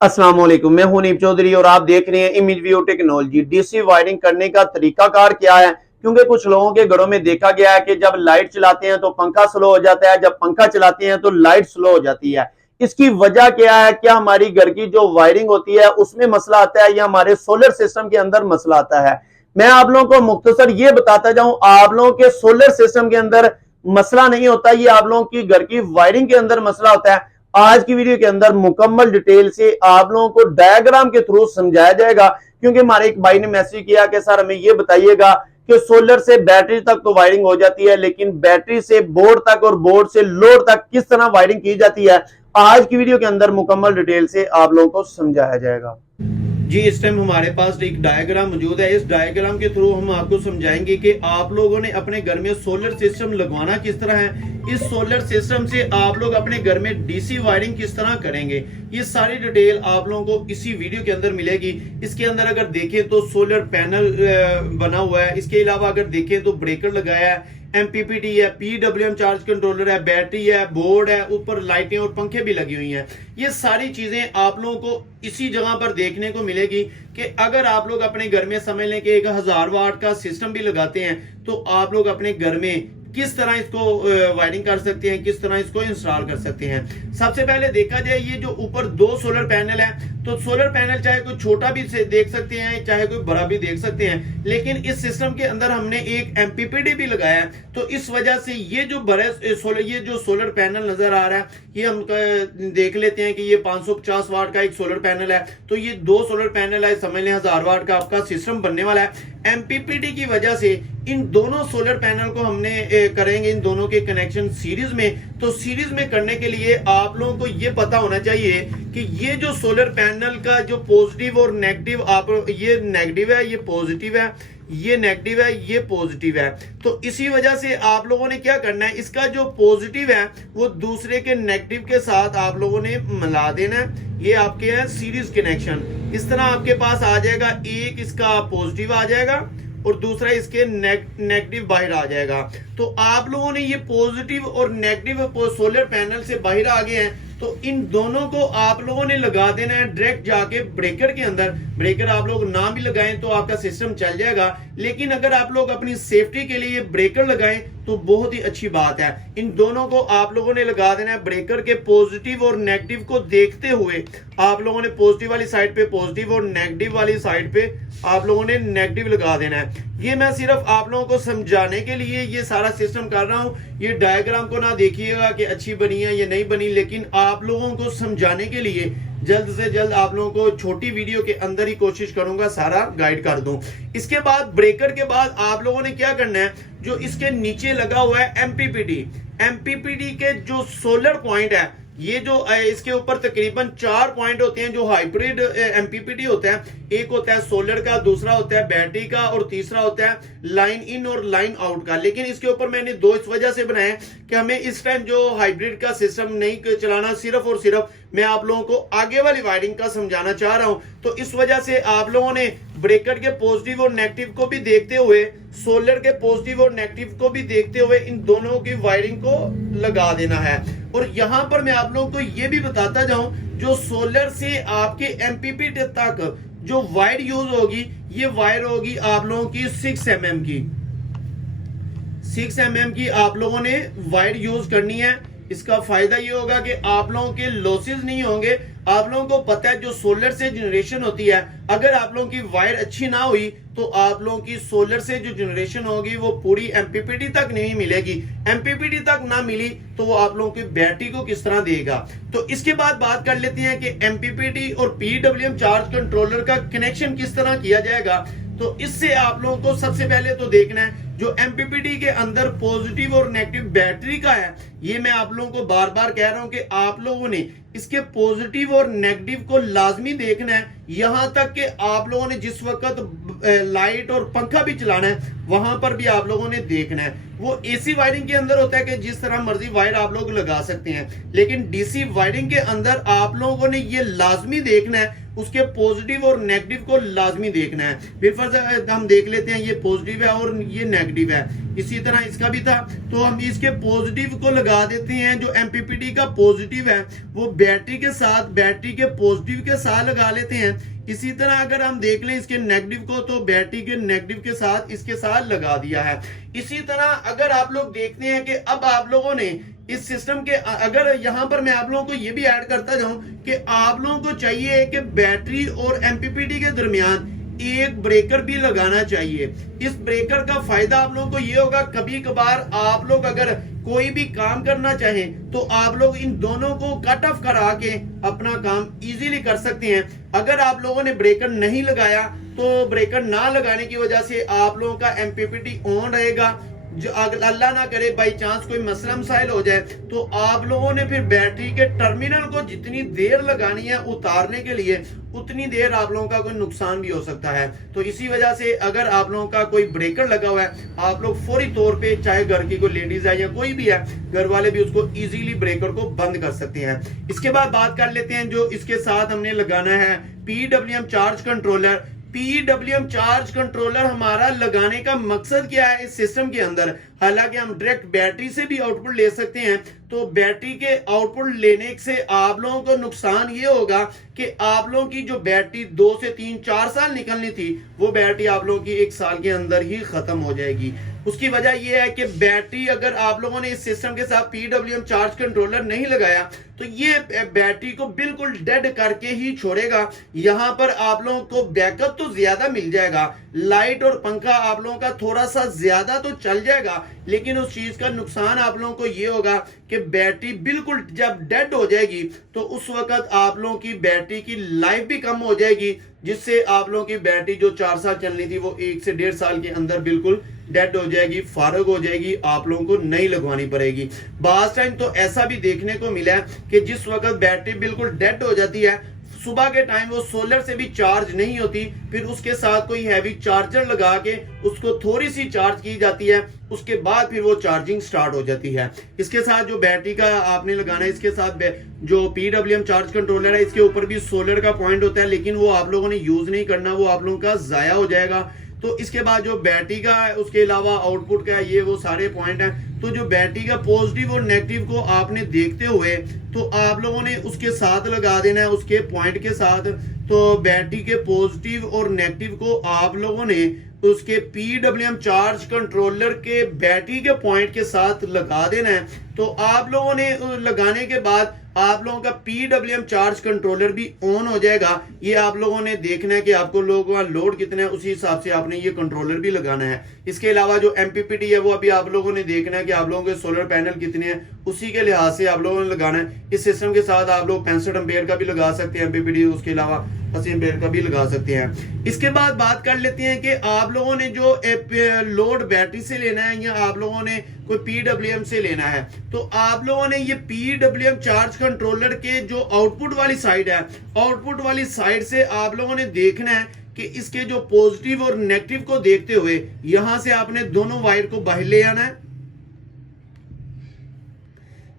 अस्सलाम वालेकुम, मैं हूं नीम चौधरी और आप देख रहे हैं image view technology. DC wiring करने का तरीकाकार क्या है? क्योंकि कुछ लोगों के घरों में देखा गया है कि जब लाइट चलाते हैं तो पंखा स्लो हो जाता है, जब पंखा चलाते हैं तो लाइट स्लो हो जाती है। इसकी वजह क्या है? क्या हमारी घर की जो वायरिंग होती है उसमें मसला आता है या हमारे सोलर सिस्टम के अंदर मसला आता है? मैं आप लोगों को मुख्तसर ये बताता जाऊं, आप लोगों के सोलर सिस्टम के अंदर मसला नहीं होता, ये आप लोगों की घर की वायरिंग के अंदर मसला होता है। आज की वीडियो के अंदर मुकम्मल डिटेल से आप लोगों को डायग्राम के थ्रू समझाया जाएगा। क्योंकि हमारे एक भाई ने मैसेज किया कि सर हमें ये बताइएगा कि सोलर से बैटरी तक तो वायरिंग हो जाती है, लेकिन बैटरी से बोर्ड तक और बोर्ड से लोड तक किस तरह वायरिंग की जाती है, आज की वीडियो के अंदर मुकम्मल डिटेल से आप लोगों को समझाया जाएगा। जी, इस टाइम हमारे पास एक डायग्राम मौजूद है। इस डायग्राम के थ्रू हम आपको समझाएंगे कि आप लोगों ने अपने घर में सोलर सिस्टम लगवाना किस तरह है, इस सोलर सिस्टम से आप लोग अपने घर में डीसी वायरिंग किस तरह करेंगे। ये सारी डिटेल आप लोगों को इसी वीडियो के अंदर मिलेगी। इसके अंदर अगर देखें तो सोलर पैनल बना हुआ है, इसके अलावा अगर देखें तो ब्रेकर लगाया है, एमपीपीटी है, पीडब्ल्यूएम चार्ज कंट्रोलर है, बैटरी है, बोर्ड है, ऊपर लाइटें और पंखे भी लगी हुई हैं। ये सारी चीजें आप लोगों को इसी जगह पर देखने को मिलेगी कि अगर आप लोग अपने घर में समझ लें कि 1000 वाट का सिस्टम भी लगाते हैं तो आप लोग अपने घर में किस तरह इसको वायरिंग कर सकते हैं, किस तरह इसको इंस्टॉल कर सकते हैं। सबसे पहले देखा जाए, ये जो ऊपर दो सोलर पैनल है, तो सोलर पैनल चाहे कोई छोटा भी देख सकते हैं चाहे कोई बड़ा भी देख सकते हैं, लेकिन इस सिस्टम के अंदर हमने एक एमपीपीटी भी लगाया है। तो इस वजह से ये जो बड़े सोलर ये जो सोलर पैनल नजर आ रहा है, ये हम देख लेते हैं कि ये 550 वाट का एक सोलर पैनल है। तो ये दो सोलर पैनल है, समझ लें 1000 वाट का आपका सिस्टम बनने वाला है। एमपीपीटी की वजह से इन दोनों सोलर पैनल को हमने करेंगे, इन दोनों के कनेक्शन सीरीज में। तो सीरीज में करने के लिए आप लोगों को ये पता होना चाहिए कि ये जो सोलर पैनल का जो पॉजिटिव और नेगेटिव, आप ये नेगेटिव है, ये पॉजिटिव है, ये नेगेटिव है, ये पॉजिटिव है। तो इसी वजह से आप लोगों ने क्या करना है, इसका जो पॉजिटिव है वो दूसरे के नेगेटिव के साथ आप लोगों ने मिला देना है। ये आपके है सीरीज कनेक्शन। इस तरह आपके पास आ जाएगा, एक इसका पॉजिटिव आ जाएगा और दूसरा इसके नेगेटिव बाहर आ जाएगा। तो आप लोगों ने ये पॉजिटिव और नेगेटिव सोलर पैनल से बाहर आ गए हैं, तो इन दोनों को आप लोगों ने लगा देना है डायरेक्ट जाके ब्रेकर के अंदर। ब्रेकर आप लोग ना भी लगाएं तो आपका सिस्टम चल जाएगा, लेकिन अगर आप लोग अपनी सेफ्टी के लिए ब्रेकर लगाएं तो बहुत ही अच्छी बात है। इन दोनों को आप लोगों ने लगा देना है ब्रेकर के पॉजिटिव और नेगेटिव को देखते हुए। आप लोगों ने पॉजिटिव वाली साइड पे पॉजिटिव और नेगेटिव वाली साइड पे आप लोगों ने नेगेटिव लगा देना है। ये मैं सिर्फ आप लोगों को समझाने के लिए ये सारा सिस्टम कर रहा हूं। ये डायग्राम को ना देखिएगा कि अच्छी बनी है या नहीं बनी, लेकिन आप लोगों को समझाने के लिए जल्द से जल्द आप लोगों को छोटी वीडियो के अंदर ही कोशिश करूंगा सारा गाइड कर दूं। इसके बाद ब्रेकर के बाद आप लोगों ने क्या करना है, जो इसके नीचे लगा हुआ है एमपीपीटी, एमपीपीटी के जो सोलर पॉइंट है, ये जो इसके ऊपर तकरीबन 4 पॉइंट होते हैं जो हाइब्रिड एमपीपीटी होता है। एक होता है सोलर का, दूसरा होता है बैटरी का और तीसरा होता है लाइन इन और लाइन आउट का। लेकिन इसके ऊपर मैंने दो इस वजह से बनाया कि हमें इस टाइम जो हाइब्रिड का सिस्टम नहीं चलाना, सिर्फ और सिर्फ मैं आप लोगों को आगे वाली वायरिंग का समझाना चाह रहा हूं। तो इस वजह से आप लोगों ने ब्रेकर के पॉजिटिव और नेगेटिव को भी देखते हुए, सोलर के पॉजिटिव और नेगेटिव को भी देखते हुए इन दोनों की वायरिंग को लगा देना है। और यहां पर मैं आप लोगों को यह भी बताता जाऊं, जो सोलर से आपके एमपीपीटी तक जो वायर यूज होगी, ये वायर होगी आप लोगों की 6 mm की। 6 mm की आप लोगों ने वायर यूज करनी है। इसका फायदा ये होगा कि आप लोगों के लॉसेस नहीं होंगे। आप लोगों को पता है जो सोलर से जनरेशन होती है, अगर आप लोगों की वायर अच्छी ना हुई तो आप लोगों की सोलर से जो जनरेशन होगी वो पूरी एमपीपीटी तक नहीं मिलेगी। एमपीपीटी तक ना मिली तो वो आप लोगों की बैटरी को किस तरह देगा। तो इसके बाद बात कर लेते हैं कि एमपीपीटी और पीडब्ल्यूएम चार्ज कंट्रोलर का कनेक्शन किस तरह किया जाएगा। तो इससे आप लोगों को सबसे पहले तो देखना है, जो एमपीपीटी के अंदर पॉजिटिव और नेगेटिव बैटरी का है, ये मैं आप लोगों को बार बार कह रहा हूं कि आप लोगों ने इसके पॉजिटिव और नेगेटिव को लाजमी देखना है। यहां तक कि आप लोगों ने जिस वक्त लाइट और पंखा भी चलाना है वहां पर भी आप लोगों ने देखना है। वो एसी वायरिंग के अंदर होता है कि जिस तरह मर्जी वायर आप लोग लगा सकते हैं, लेकिन डीसी वायरिंग के अंदर आप लोगों ने ये लाजमी देखना है, उसके पॉजिटिव और नेगेटिव को लाजमी देखना है। फिर हम देख लेते हैं, ये पॉजिटिव है और ये नेगेटिव है, इसी तरह इसका भी था, तो हम इसके पॉजिटिव को लगा देते हैं। जो एमपीपीटी का पॉजिटिव है वो बैटरी के साथ, बैटरी के पॉजिटिव के साथ लगा लेते हैं। इसी तरह अगर हम देख लें इसके नेगेटिव को, तो बैटरी के नेगेटिव के साथ इसके साथ लगा दिया है। इसी तरह अगर आप लोग देखते हैं कि अब आप लोगों ने इस सिस्टम के, अगर यहां पर मैं आप लोगों को ये भी ऐड करता जाऊं कि आप लोगों को चाहिए कि बैटरी और एमपीपीटी के दरमियान एक ब्रेकर भी लगाना चाहिए। इस ब्रेकर का फायदा आप लोगों को ये होगा, कभी कभार आप लोग अगर कोई भी काम करना चाहें तो आप लोग इन दोनों को कट ऑफ करा के अपना काम इजीली कर सकते हैं। अगर आप लोगों ने ब्रेकर नहीं लगाया तो ब्रेकर ना लगाने की वजह से आप लोगों का एमपीपीटी ऑन रहेगा। जो अल्लाह ना करे बाई चांस कोई मसला मसाइल हो जाए तो आप लोगों ने फिर बैटरी के टर्मिनल को जितनी देर लगानी है उतारने के लिए, उतनी देर आप लोगों का कोई नुकसान भी हो सकता है। तो इसी वजह से अगर आप लोगों का कोई ब्रेकर लगा हुआ है, आप लोग फौरी तौर पे, चाहे घर की कोई लेडीज है या कोई भी है, घर वाले भी उसको इजीली ब्रेकर को बंद कर सकते हैं। इसके बाद बात कर लेते हैं जो इसके साथ हमने लगाना है PWM charge controller. PWM charge controller हमारा लगाने का मकसद क्या है इस सिस्टम के अंदर? हालांकि हम डायरेक्ट बैटरी से भी आउटपुट ले सकते हैं, तो बैटरी के आउटपुट लेने से आप लोगों को नुकसान ये होगा कि आप लोगों की जो बैटरी 2 से 3 4 साल निकलनी थी, वो बैटरी आप लोगों की 1 साल के अंदर ही खत्म हो जाएगी। उसकी वजह यह है कि बैटरी, अगर आप लोगों ने इस सिस्टम के साथ पीडब्ल्यूएम चार्ज कंट्रोलर नहीं लगाया तो ये बैटरी को बिल्कुल डेड करके ही छोड़ेगा। यहां पर आप लोगों को बैकअप तो ज्यादा मिल जाएगा, लाइट और पंखा आप लोगों का थोड़ा सा ज्यादा तो चल जाएगा, लेकिन उस चीज का नुकसान आप लोगों को ये होगा कि बैटरी बिल्कुल जब डेड हो जाएगी तो उस वक्त आप लोगों की बैटरी की लाइफ भी कम हो जाएगी, जिससे आप लोगों की बैटरी जो 4 साल चलनी थी वो 1 से 1.5 साल के अंदर बिल्कुल डेड हो जाएगी, फारग हो जाएगी, आप लोगों को नहीं लगवानी पड़ेगी। बास टाइम तो ऐसा भी देखने को मिला है कि जिस वक्त बैटरी बिल्कुल डेड हो जाती है, सुबह के टाइम वो सोलर से भी चार्ज नहीं होती, फिर उसके साथ कोई हैवी चार्जर लगा के उसको थोड़ी सी चार्ज की जाती है, उसके बाद फिर वो चार्जिंग स्टार्ट हो जाती है। इसके साथ जो बैटरी का आपने लगाना है, इसके साथ जो पीडब्ल्यूएम चार्ज कंट्रोलर है, इसके ऊपर भी सोलर का पॉइंट होता है, लेकिन वो आप लोगों ने यूज नहीं करना, वो आप लोगों का जाया हो जाएगा। तो इसके बाद जो बैटरी का है, उसके अलावा आउटपुट का, ये वो सारे पॉइंट हैं। तो जो बैटरी का पॉजिटिव और नेगेटिव को आपने देखते हुए तो आप लोगों ने उसके साथ लगा देना है, उसके पॉइंट के साथ। तो बैटरी के पॉजिटिव और नेगेटिव को आप लोगों ने उसके पीडब्ल्यूएम चार्ज कंट्रोलर के बैटरी के पॉइंट के साथ लगा देना है। तो आप लोगों ने लगाने के बाद आप लोगों का पीडब्ल्यूएम चार्ज कंट्रोलर भी ऑन हो जाएगा। ये आप लोगों ने देखना है कि आपको लोगों का लोड कितना है, उसी हिसाब से आपने ये कंट्रोलर भी लगाना है। इसके अलावा जो एमपीपीटी है वो अभी आप लोगों ने देखना है कि आप लोगों के सोलर पैनल कितने हैं, उसी के लिहाज से आप लोगों ने लगाना है। इस सिस्टम के साथ आप लोग 65 एम्पेयर का भी लगा सकते हैं एमपीपीटी, उसके अलावा 80 एम्पेयर का भी लगा सकते हैं। इसके बाद बात कर लेते हैं कि आप लोगों ने जो लोड बैटरी से लेना है या आप लोगों ने कोई पीडब्ल्यूएम से लेना है, तो आप लोगों ने ये पीडब्ल्यूएम चार्ज कंट्रोलर के जो आउटपुट वाली साइड है, आउटपुट वाली साइड से आप लोगों ने देखना है कि इसके जो पॉजिटिव और नेगेटिव को देखते हुए यहां से आपने दोनों वायर को बाहर ले आना है।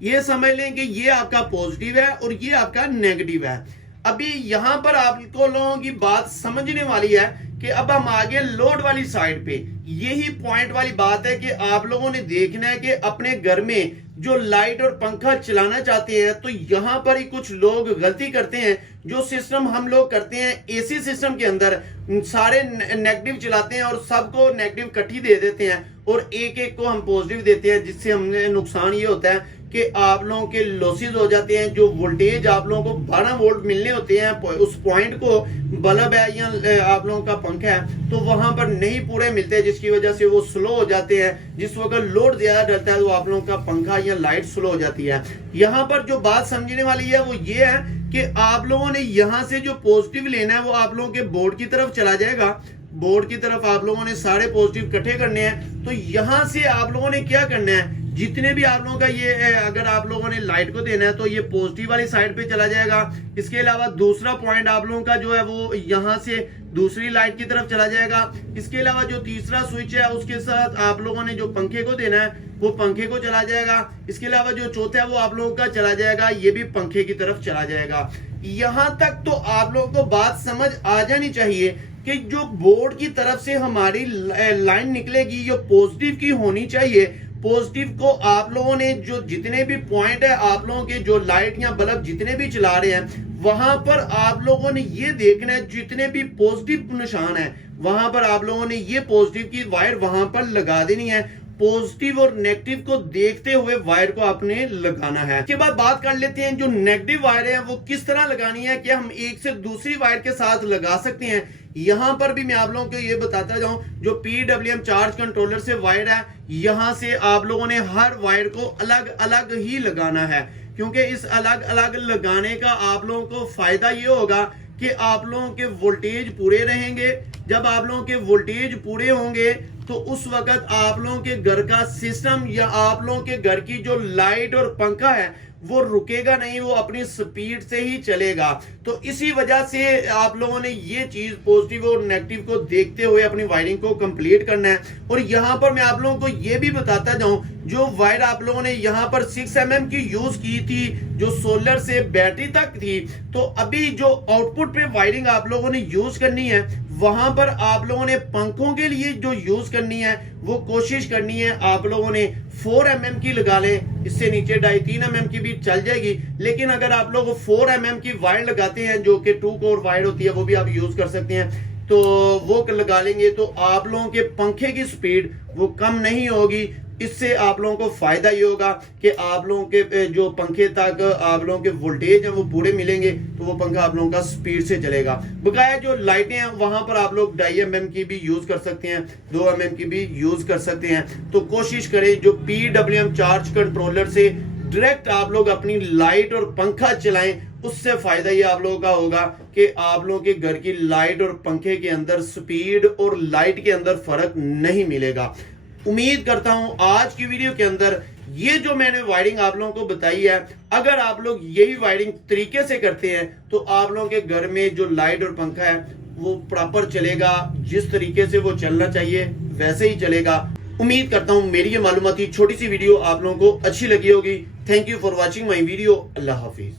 ये समझ लें कि ये आपका पॉजिटिव है और ये आपका नेगेटिव है। अभी यहां पर आपको लोगों की बात समझने वाली है कि अब हम आगे लोड वाली साइड पे, यही पॉइंट वाली बात है कि आप लोगों ने देखना है कि अपने घर में जो लाइट और पंखा चलाना चाहते हैं, तो यहां पर ही कुछ लोग गलती करते हैं। जो सिस्टम हम लोग करते हैं एसी सिस्टम के अंदर, सारे नेगेटिव चलाते हैं और सबको नेगेटिव कट्ठी दे देते हैं और एक एक को हम पॉजिटिव देते हैं, जिससे हमें नुकसान ये होता है कि आप लोगों के लॉसेस हो जाते हैं। जो वोल्टेज आप लोगों को 12 वोल्ट मिलने होते हैं उस पॉइंट को, बल्ब है या आप लोगों का पंखा है, तो वहां पर नहीं पूरे मिलते, जिसकी वजह से वो स्लो हो जाते हैं। जिस वक्त लोड ज्यादा डलता है तो आप लोगों का पंखा या लाइट स्लो हो जाती है। यहाँ पर जो बात समझने वाली है वो ये है कि आप लोगों ने यहाँ से जो पॉजिटिव लेना है वो आप लोगों के बोर्ड की तरफ चला जाएगा। बोर्ड की तरफ आप लोगों ने सारे पॉजिटिव इकट्ठे करने हैं। तो यहां से आप लोगों ने क्या करना है, जितने भी आप लोगों का ये अगर आप लोगों ने लाइट को देना है तो ये पॉजिटिव वाली साइड पे चला जाएगा। इसके अलावा दूसरा पॉइंट आप लोगों का जो है वो यहां से दूसरी लाइट की तरफ चला जाएगा। इसके अलावा जो तीसरा स्विच है उसके साथ आप लोगों ने जो पंखे को देना है वो पंखे को चला जाएगा। इसके अलावा जो चौथा है वो आप लोगों का चला जाएगा, ये भी पंखे की तरफ चला जाएगा। यहां तक तो आप लोगों को बात समझ आ जानी चाहिए कि जो बोर्ड की तरफ से हमारी लाइन निकलेगी ये पॉजिटिव की होनी चाहिए। पॉजिटिव को आप लोगों ने जो जितने भी पॉइंट है आप लोगों के जो लाइट या बल्ब जितने भी चला रहे हैं वहां पर आप लोगों ने ये देखना है जितने भी पॉजिटिव निशान है वहां पर आप लोगों ने ये पॉजिटिव की वायर वहां पर लगा देनी है। पॉजिटिव और नेगेटिव को देखते हुए वायर को आपने लगाना है। इसके बाद बात कर लेते हैं जो नेगेटिव वायर है वो किस तरह लगानी है कि हम एक से दूसरी वायर के साथ लगा सकते हैं। यहां पर भी मैं आप लोगों को ये बताता जाऊं, जो PWM चार्ज कंट्रोलर से वायर है यहां से आप लोगों ने हर वायर को अलग अलग ही लगाना है, क्योंकि इस अलग अलग लगाने का आप लोगों को फायदा ये होगा कि आप लोगों के वोल्टेज पूरे रहेंगे। जब आप लोगों के वोल्टेज पूरे होंगे तो उस वक्त आप लोगों के घर का सिस्टम या आप लोगों के घर की जो लाइट और पंखा है वो रुकेगा नहीं, वो अपनी स्पीड से ही चलेगा। तो इसी वजह से आप लोगों ने ये चीज पॉजिटिव और नेगेटिव को देखते हुए अपनी वायरिंग को कंप्लीट करना है। और यहां पर मैं आप लोगों को ये भी बताता जाऊं, जो वायर आप लोगों ने यहां पर 6 mm की यूज की थी जो सोलर से बैटरी तक थी, तो अभी जो आउटपुट पे वायरिंग आप लोगों ने यूज करनी है वहां पर आप लोगों ने पंखों के लिए जो यूज करनी है वो कोशिश करनी है आप लोगों ने 4 mm की लगा लें। इससे नीचे 2.5-3 mm की भी चल जाएगी, लेकिन अगर आप लोग 4 mm की वायर लगाते हैं जो कि 2 कोर वायर होती है वो भी आप यूज कर सकते हैं, तो वो लगा लेंगे तो आप लोगों के पंखे की स्पीड वो कम नहीं होगी। इससे आप लोगों को फायदा ये होगा कि आप लोगों के जो पंखे तक आप लोगों के वोल्टेज है वो पूरे मिलेंगे, तो वो पंखा आप लोगों का स्पीड से चलेगा। बकाया जो लाइटें हैं वहां पर आप लोग 2.5 mm की भी यूज कर सकते हैं, 2 mm की भी यूज कर सकते हैं। तो कोशिश करें जो PWM चार्ज कंट्रोलर से डायरेक्ट आप लोग अपनी लाइट और पंखा चलाएं, उससे फायदा ये आप लोगों का होगा कि आप लोगों के घर की लाइट और पंखे के अंदर स्पीड और लाइट के अंदर फर्क नहीं मिलेगा। उम्मीद करता हूं आज की वीडियो के अंदर ये जो मैंने वायरिंग आप लोगों को बताई है, अगर आप लोग यही वायरिंग तरीके से करते हैं तो आप लोगों के घर में जो लाइट और पंखा है वो प्रॉपर चलेगा, जिस तरीके से वो चलना चाहिए वैसे ही चलेगा। उम्मीद करता हूं मेरी ये मालूमाती छोटी सी वीडियो आप लोगों को अच्छी लगी होगी। Thank you for watching my video. Allah Hafiz.